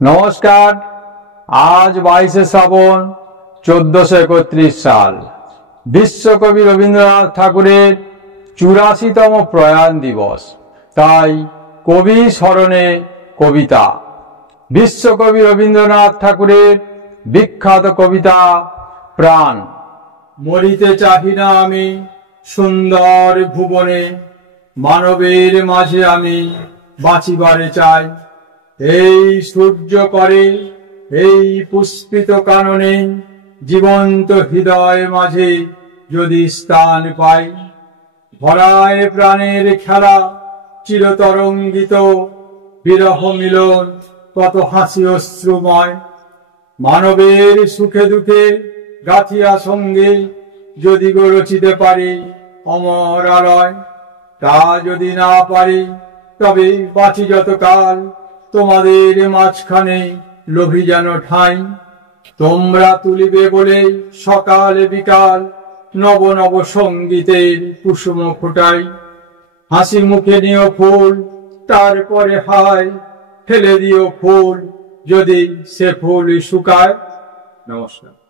নমস্কার। আজ 22শে শ্রাবণ 1431 সাল, বিশ্বকবি রবীন্দ্রনাথ ঠাকুরের 84তম প্রয়াণ দিবস। তাই কবি স্মরণে কবিতা। বিশ্বকবি রবীন্দ্রনাথ ঠাকুরের বিখ্যাত কবিতা প্রাণ। মরিতে চাহি না আমি সুন্দর ভুবনে, মানবের মাঝে আমি বাঁচিবারে চাই। এই সূর্য করে এই পুষ্পিত কাননে, জীবন্ত হৃদয় মাঝে যদি স্থান পাই। ভরায় প্রাণের খেলা চিরতরঙ্গিত, বিরহ মিলন কত হাসি অশ্রুময়। মানবের সুখে দুঃখে গাথিয়া সঙ্গে যদি গো রচিতে পারি অমর আলয়। তা যদি না পারি তবে বাঁচি যতকাল তোমাদের মাঝখানে লোভী যেন ঠাঁই। তোমরা তুলিবে বলে সকাল বিকাল নব নব সঙ্গীতের কুসুম ফোটাই। হাসি মুখে নিও ফুল তারপরে হায়, ফেলে দিও ফুল যদি সে ফুল শুকায়। নমস্কার।